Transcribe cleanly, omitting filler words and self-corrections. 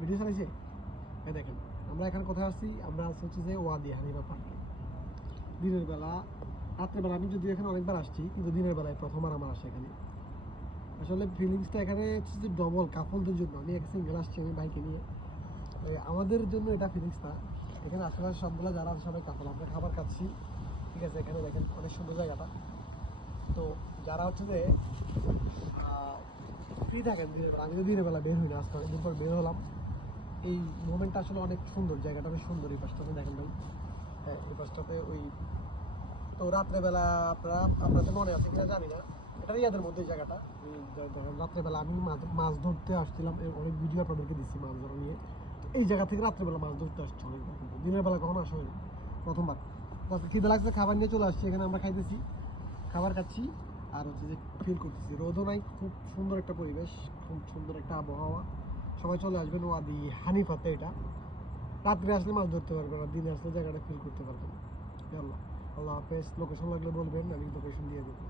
Video চালাইছে। দেখেন আমরা এখানে কোথায় আসছি, আমরা হচ্ছে যে ওয়াদি হানিফা পার্কে। দিনের বেলা, রাত্রেবেলা আমি যদিও এখানে অনেকবার আসছি, কিন্তু দিনের বেলায় প্রথমবার আমার আসে এখানে। আসলে ফিলিংসটা এখানে হচ্ছে যে ডবল কাপলদের জন্য। আমি এক সিঙ্গেল আসছি, আমি বাইকে নিয়ে, আমাদের জন্য এটা ফিলিংস না। এখানে আশেপাশে সবগুলো যারা আছে সবাই কাপল। আমরা খাবার খাচ্ছি, ঠিক আছে, এখানে দেখেন অনেক সুন্দর জায়গাটা। তো যারা হচ্ছে যে ফ্রি থাকেন দিনের বেলা, আমি তো দিনের বেলা বের হই না, আজকে অনেকদিন পর বের হলাম। এই মোমেন্টটা আসলে অনেক সুন্দর, জায়গাটা অনেক সুন্দর। এই পাশটাতে দেখেন ভাই, হ্যাঁ এই পাশটাতে ওই, তো রাত্রেবেলা আপনাদের মনে আছে কিনা জানি না, এটা ইয়াদের মধ্যে এই জায়গাটা। দেখেন রাত্রেবেলা আমি মাছ ধরতে আসছিলাম, অনেক ভিডিও আপনাদেরকে দিচ্ছি মাছ ধরা নিয়ে। এই জায়গা থেকে রাত্রেবেলা মাছ ধরতে আসছি অনেকবার, কিন্তু দিনের বেলা কখনো আসা হয়নি, প্রথমবার। খিদে লাগছে, খাবার নিয়ে চলে আসছি এখানে, আমরা খাইতেছি, খাবার খাচ্ছি আর হচ্ছে যে ফিল করতেছি। রোদও নাই, খুব সুন্দর একটা পরিবেশ, খুব সুন্দর একটা আবহাওয়া। সবাই চলে আসবেন ওয়াদি হানিফাতে। এটা রাত্রে আসলে মাছ ধরতে পারবেন, আর দিনে আসলে জায়গাটা ফিল করতে পারবেন। আল্লাহ আল্লাহ হাফেজ। লোকেশন লাগলে বলবেন, আমি লোকেশন দিয়ে দেবো।